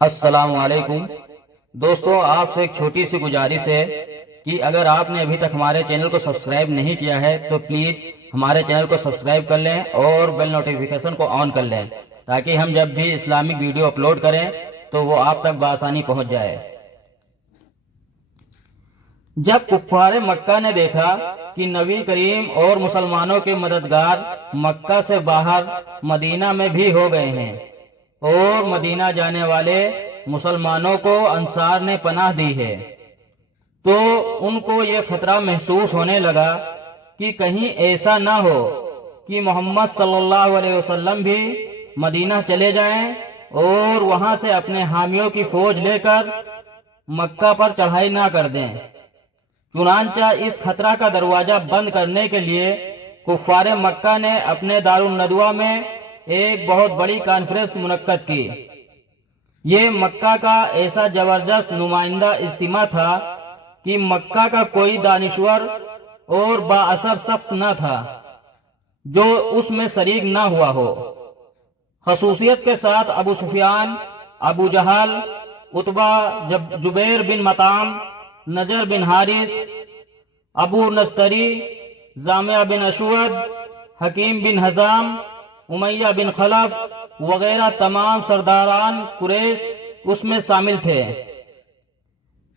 السلام علیکم دوستو، آپ سے ایک چھوٹی سی گزارش ہے کہ اگر آپ نے ابھی تک ہمارے چینل کو سبسکرائب نہیں کیا ہے تو پلیز ہمارے چینل کو سبسکرائب کر لیں اور بیل نوٹیفیکیشن کو آن کر لیں تاکہ ہم جب بھی اسلامک ویڈیو اپلوڈ کریں تو وہ آپ تک بآسانی پہنچ جائے۔ جب کفار مکہ نے دیکھا کہ نبی کریم اور مسلمانوں کے مددگار مکہ سے باہر مدینہ میں بھی ہو گئے ہیں اور مدینہ جانے والے مسلمانوں کو انصار نے پناہ دی ہے، تو ان کو یہ خطرہ محسوس ہونے لگا کہ کہیں ایسا نہ ہو کہ محمد صلی اللہ علیہ وسلم بھی مدینہ چلے جائیں اور وہاں سے اپنے حامیوں کی فوج لے کر مکہ پر چڑھائی نہ کر دیں۔ چنانچہ اس خطرہ کا دروازہ بند کرنے کے لیے کفار مکہ نے اپنے دارالندوہ میں ایک بہت بڑی کانفرنس منعقد کی۔ یہ مکہ کا ایسا زبردست نمائندہ اجتماع تھا کہ مکہ کا کوئی دانشور اور با اثر شخص نہ تھا جو اس میں شریک نہ ہوا ہو۔ خصوصیت کے ساتھ ابو سفیان، ابو جہل، عتبہ، جبیر بن مطعم، نضر بن حارث، ابو نستری، جامع بن اشود، حکیم بن حزام، امیہ بن خلف وغیرہ تمام سرداران قریش اس میں شامل تھے۔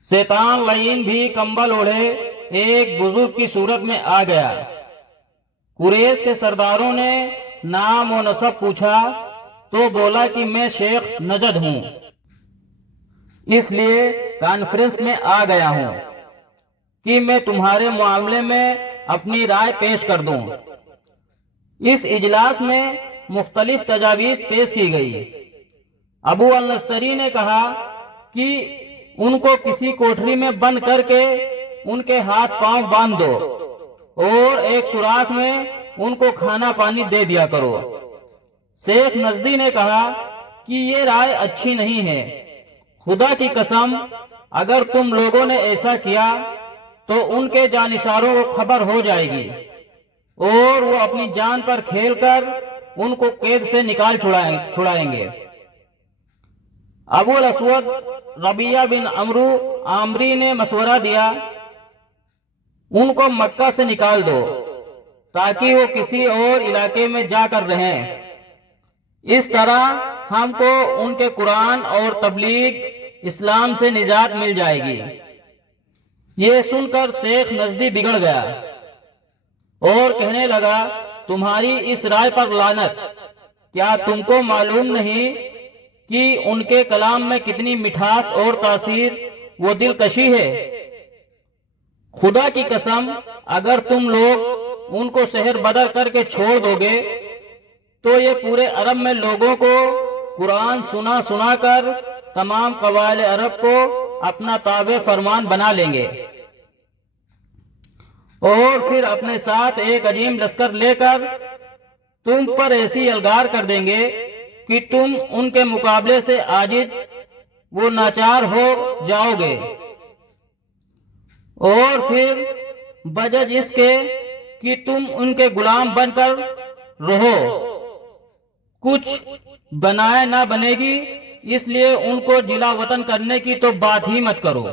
شیطان لعین بھی کمبل اوڑھے ایک بزرگ کی صورت میں آ گیا۔ قریش کے سرداروں نے نام و نسب پوچھا تو بولا کہ میں شیخ نجد ہوں، اس لیے کانفرنس میں آ گیا ہوں کہ میں تمہارے معاملے میں اپنی رائے پیش کر دوں۔ اس اجلاس میں مختلف تجاویز پیش کی گئی۔ ابو النستری نے کہا کہ ان کو کسی کوٹری میں بند کر کے ان کے ہاتھ پاؤں باندھ دو اور ایک سوراخ میں ان کو کھانا پانی دے دیا کرو۔ شیخ نجدی نے کہا کہ یہ رائے اچھی نہیں ہے، خدا کی قسم اگر تم لوگوں نے ایسا کیا تو ان کے جانشاروں کو خبر ہو جائے گی اور وہ اپنی جان پر کھیل کر ان کو قید سے نکال چھڑائیں گے۔ ابو الاسود ربیعہ بن عمرو عامری نے مشورہ دیا ان کو مکہ سے نکال دو تاکہ وہ کسی اور علاقے میں جا کر رہیں، اس طرح ہم کو ان کے قرآن اور تبلیغ اسلام سے نجات مل جائے گی۔ یہ سن کر شیخ نجدی بگڑ گیا اور کہنے لگا تمہاری اس رائے پر لعنت، کیا تم کو معلوم نہیں کہ ان کے کلام میں کتنی مٹھاس اور تاثیر و دلکشی ہے؟ خدا کی قسم اگر تم لوگ ان کو سحر بدر کر کے چھوڑ دو گے تو یہ پورے عرب میں لوگوں کو قرآن سنا سنا کر تمام قبائل عرب کو اپنا تابع فرمان بنا لیں گے اور پھر اپنے ساتھ ایک عظیم لشکر لے کر تم پر ایسی الگار کر دیں گے کہ تم ان کے مقابلے سے عاجز و ناچار ہو جاؤ گے، اور پھر بجز اس کے کہ تم ان کے غلام بن کر رہو کچھ بنائے نہ بنے گی، اس لیے ان کو جلا وطن کرنے کی تو بات ہی مت کرو۔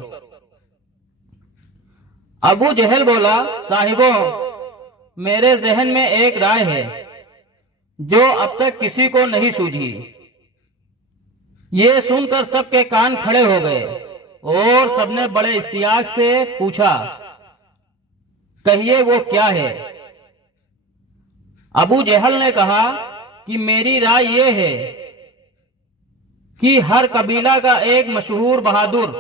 ابو جہل بولا صاحبوں، میرے ذہن میں ایک رائے ہے جو اب تک کسی کو نہیں سوجھی۔ یہ سن کر سب کے کان کھڑے ہو گئے اور سب نے بڑے اشتیاق سے پوچھا کہیے وہ کیا ہے؟ ابو جہل نے کہا کہ میری رائے یہ ہے کہ ہر قبیلہ کا ایک مشہور بہادر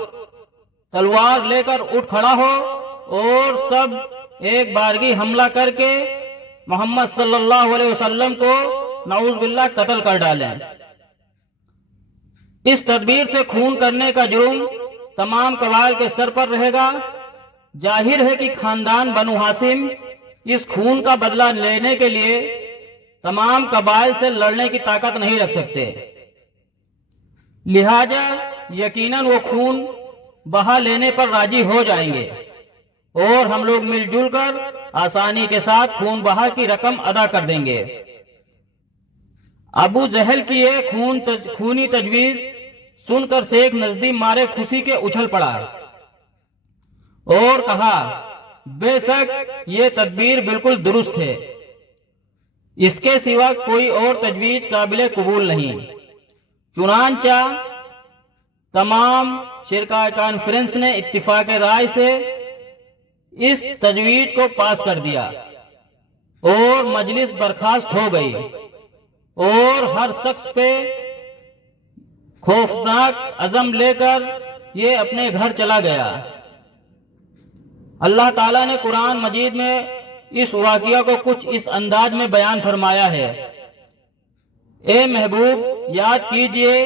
تلوار لے کر اٹھ کھڑا ہو اور سب ایک بارگی حملہ کر کے محمد صلی اللہ علیہ وسلم کو نعوذ باللہ قتل کر ڈالیں۔ اس تدبیر سے خون کرنے کا جرم تمام قبائل کے سر پر رہے گا۔ ظاہر ہے کہ خاندان بنو ہاشم اس خون کا بدلہ لینے کے لیے تمام قبائل سے لڑنے کی طاقت نہیں رکھ سکتے، لہذا یقیناً وہ خون بہا لینے پر راضی ہو جائیں گے اور ہم لوگ مل جل کر آسانی کے ساتھ خون بہا کی رقم ادا کر دیں گے۔ ابو جہل کی یہ خونی تجویز سن کر شیخ نجدی مارے خوشی کے اچھل پڑا اور کہا بے شک یہ تدبیر بالکل درست ہے، اس کے سوا کوئی اور تجویز قابل قبول نہیں۔ چنانچہ تمام شرکاء کانفرنس نے اتفاق رائے سے اس تجویز کو پاس کر دیا اور مجلس برخاست ہو گئی اور ہر شخص پہ خوفناک عزم لے کر یہ اپنے گھر چلا گیا۔ اللہ تعالیٰ نے قرآن مجید میں اس واقعہ کو کچھ اس انداز میں بیان فرمایا ہے: اے محبوب، یاد کیجئے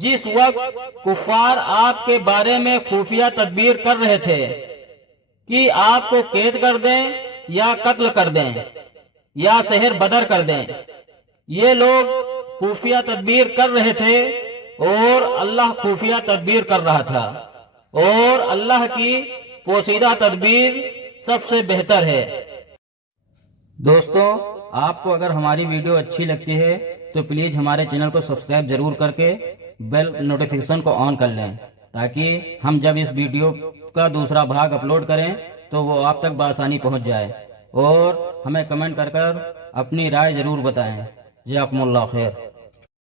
جس وقت کفار آپ کے بارے میں خفیہ تدبیر کر رہے تھے کہ آپ کو قید کر دیں یا قتل کر دیں یا سحر بدر کر دیں۔ یہ لوگ خفیہ تدبیر کر رہے تھے اور اللہ خفیہ تدبیر کر رہا تھا، اور اللہ کی پوشیدہ تدبیر سب سے بہتر ہے۔ دوستو، آپ کو اگر ہماری ویڈیو اچھی لگتی ہے تو پلیز ہمارے چینل کو سبسکرائب ضرور کر کے بیل نوٹیفیکیشن کو آن کر لیں، تاکہ ہم جب اس ویڈیو کا دوسرا بھاگ اپلوڈ کریں تو وہ آپ تک بآسانی پہنچ جائے، اور ہمیں کمنٹ کر اپنی رائے ضرور بتائیں۔ جزاکم اللہ خیر۔